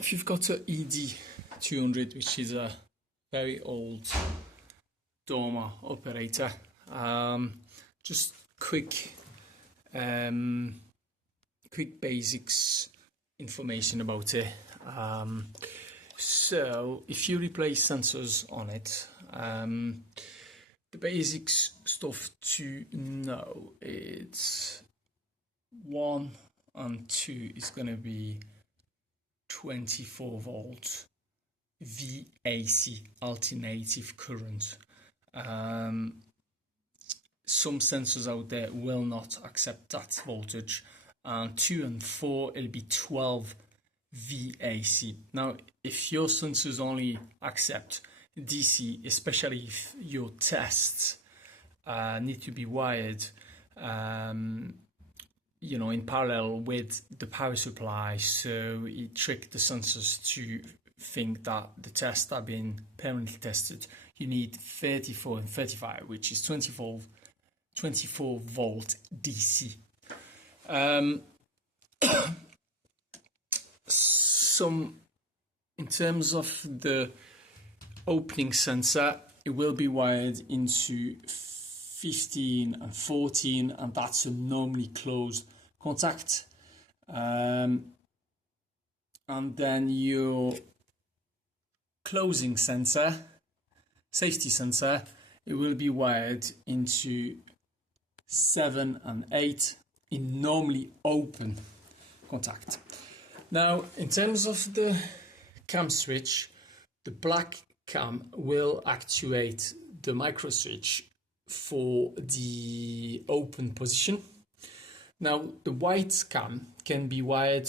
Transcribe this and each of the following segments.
if you've got an ED200, which is a very old Dorma operator, just quick basics information about it. So if you replace sensors on it, the basics stuff to know, it's 1 and 2 is going to be 24 volt VAC, alternative current. Some sensors out there will not accept that voltage, and 2 and 4 it'll be 12 VAC. Now if your sensors only accept DC, especially if your tests need to be wired in parallel with the power supply, so it tricks the sensors to think that the tests have been permanently tested. You need 34 and 35, which is 24 volt DC. In terms of the opening sensor, it will be wired into 15 and 14, and that's a normally closed contact. And then your closing sensor, safety sensor, it will be wired into 7 and 8 in normally open contact. Now, in terms of the cam switch, the black cam will actuate the micro switch for the open position. Now the white cam can be wired,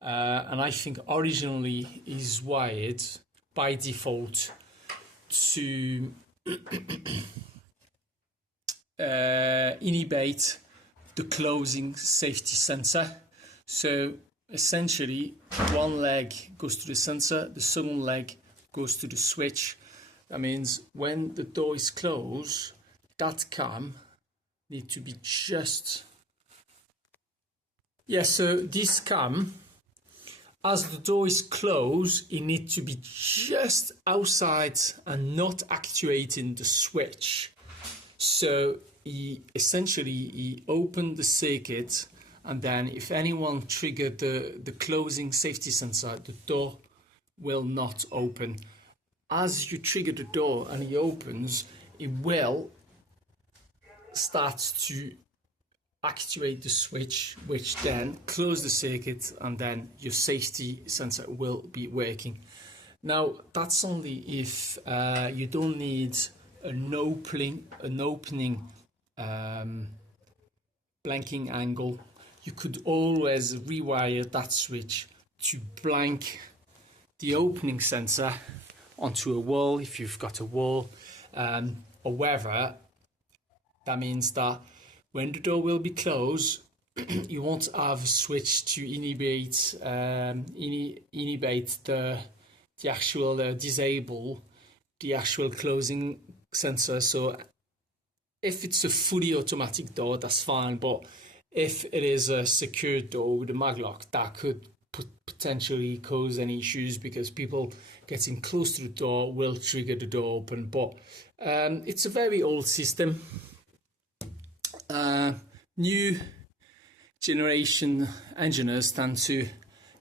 and I think originally is wired by default to inhibit the closing safety sensor. So essentially one leg goes to the sensor, the second leg goes to the switch. That means when the door is closed, that cam need to be just... so this cam, as the door is closed, it needs to be just outside and not actuating the switch. So he opened the circuit, and then if anyone triggered the closing safety sensor, the door will not open. As you trigger the door and it opens, it will start to actuate the switch, which then close the circuit, and then your safety sensor will be working. Now that's only if you don't need an opening blanking angle. You could always rewire that switch to blank the opening sensor onto a wall if you've got a wall, or whether that means that when the door will be closed, you won't have a switch to inhibit the actual disable the actual closing sensor. So if it's a fully automatic door, that's fine, but if it is a secured door with a maglock, that could potentially cause any issues, because people getting close to the door will trigger the door open. But it's a very old system. New generation engineers tend to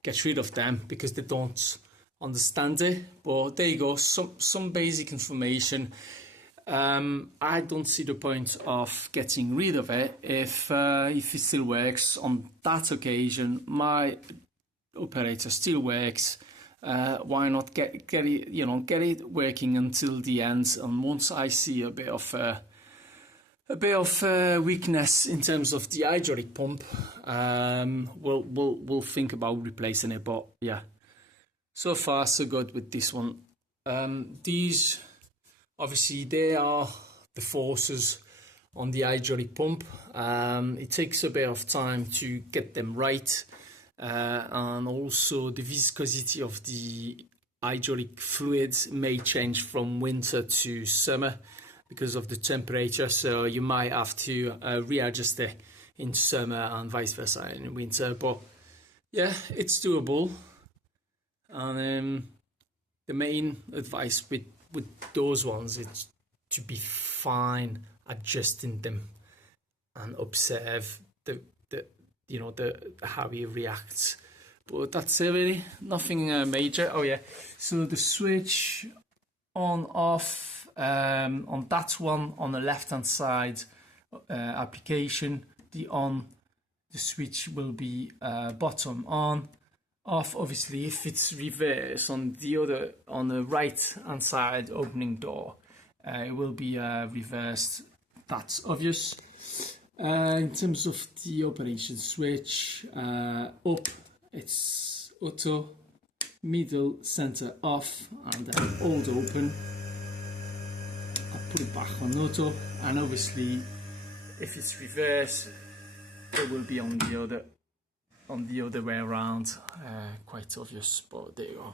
get rid of them because they don't understand it. But there you go, some basic information. I don't see the point of getting rid of it if it still works. On that occasion, my operator still works. Why not get it working until the end? And once I see a bit of weakness in terms of the hydraulic pump, we'll think about replacing it. But yeah, so far so good with this one. These obviously they are the forces on the hydraulic pump. It takes a bit of time to get them right, and also the viscosity of the hydraulic fluids may change from winter to summer because of the temperature, so you might have to readjust it in summer and vice versa in winter. But yeah, it's doable. And the main advice with those ones is to be fine adjusting them and observe the how he reacts. But that's it really, nothing major. Oh yeah, so the switch on off on that one on the left hand side application, the switch will be bottom on. Off, obviously, if it's reverse on the right hand side opening door, it will be reversed. That's obvious. In terms of the operation switch, up it's auto, middle, center off, and then hold open. I put it back on auto, and obviously, if it's reverse, it will be on the other way around. Quite obvious, but there you go.